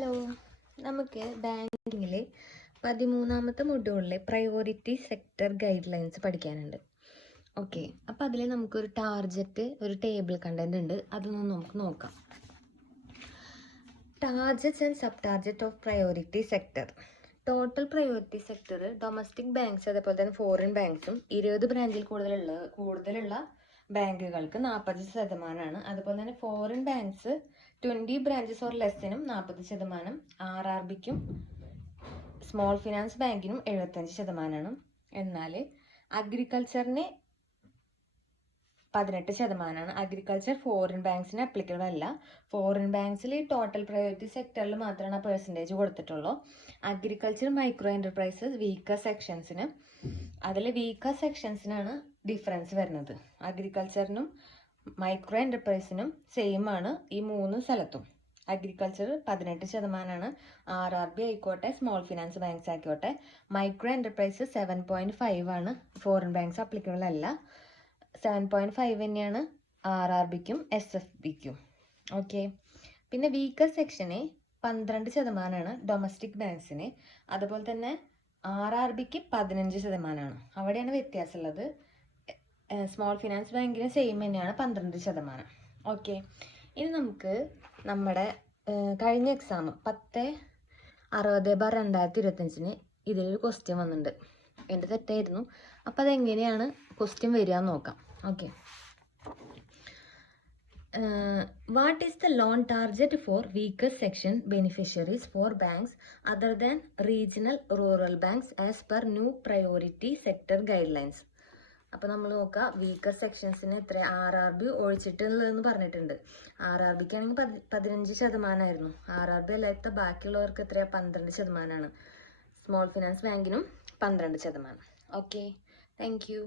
Hello, നമുക്ക് ബാങ്കിങ്ങിൽ 13ാമത്തെ മൊഡ്യൂളിലെ priority sector guide lines പഠിക്കാനുണ്ട്. Okay, അപ്പോൾ അതിൽ നമുക്കൊരു ടാർജറ്റ്, ഒരു ടേബിൾ കണ്ടന്റ് ഉണ്ട്. അതൊന്നും നമുക്ക് നോക്കാം. Targets and sub target of priority sector. Total priority sector domestic banks അതേപോലെ തന്നെ ഫോറിൻ ബാങ്ക്സും 20 ബ്രാഞ്ചിൽ കൂടുതലുള്ള ബാങ്കുകൾക്ക് 40%. അതുപോലെ തന്നെ ഫോറിൻ ബാങ്ക്സ് 20 ബ്രാഞ്ചസ് ഓർ ലെസ്സിനും 40%, RRBക്കും സ്മോൾ ഫിനാൻസ് ബാങ്കിനും 75%. എന്നാൽ അഗ്രികൾച്ചറിന് 18%. അഗ്രികൾച്ചർ ഫോറിൻ ബാങ്ക്സിന് അപ്ലിക്കബിൾ അല്ല. ഫോറിൻ ബാങ്ക്സിൽ ടോട്ടൽ പ്രയോറിറ്റി സെക്ടറിൽ മാത്രമാണ് ആ പെർസെൻറ്റേജ് കൊടുത്തിട്ടുള്ളൂ. അഗ്രികൾച്ചർ മൈക്രോ എൻ്റർപ്രൈസസ് വീക്കർ സെക്ഷൻസിന്, അതിൽ വീക്കർ സെക്ഷൻസിനാണ് ഡിഫറൻസ് വരുന്നത്. അഗ്രികൾച്ചറിനും മൈക്രോ എൻ്റർപ്രൈസിനും സെയിം ആണ് ഈ 3 സ്ഥലത്തും. അഗ്രികൾച്ചർ 18%, RRB ആയിക്കോട്ടെ സ്മോൾ ഫിനാൻസ് ബാങ്ക്സ് ആയിക്കോട്ടെ. മൈക്രോ എൻ്റർപ്രൈസ് 7.5 ആണ്, ഫോറിൻ ബാങ്ക്സ് അപ്ലിക്കബിൾ അല്ല. 7.5 തന്നെയാണ് RRBക്കും SFBക്കും. ഓക്കെ, പിന്നെ വീക്കർ സെക്ഷന് 12% ഡൊമസ്റ്റിക് ബാങ്ക്സിന്. അതുപോലെ തന്നെ RRBക്ക് 15%. അവിടെയാണ് വ്യത്യാസമുള്ളത്. സ്മോൾ ഫിനാൻസ് ബാങ്കിന് സെയിം തന്നെയാണ് 12%. ഓക്കെ, ഇനി നമുക്ക് നമ്മുടെ കഴിഞ്ഞ എക്സാം 10/60/2025 ഇതിലൊരു ക്വസ്റ്റ്യൻ വന്നിട്ടുണ്ട്. എൻ്റെ തെറ്റായിരുന്നു. അപ്പോൾ അതെങ്ങനെയാണ് ക്വസ്റ്റ്യൻ വരിക എന്ന് നോക്കാം. Okay, what is the loan target for weaker section beneficiaries for banks other than regional rural banks as per new priority sector guidelines. അപ്പോൾ നമ്മൾ നോക്കുക, വീക്കർ സെക്ഷൻസിന് എത്ര RRB ഒഴിച്ചിട്ടുള്ളതെന്ന് പറഞ്ഞിട്ടുണ്ട്. RRBക്ക് ആണെങ്കിൽ 15% RRB അല്ലാത്ത ബാക്കിയുള്ളവർക്ക് എത്രയാണ് 12%. സ്മോൾ ഫിനാൻസ് ബാങ്കിനും 12%. Okay, thank U.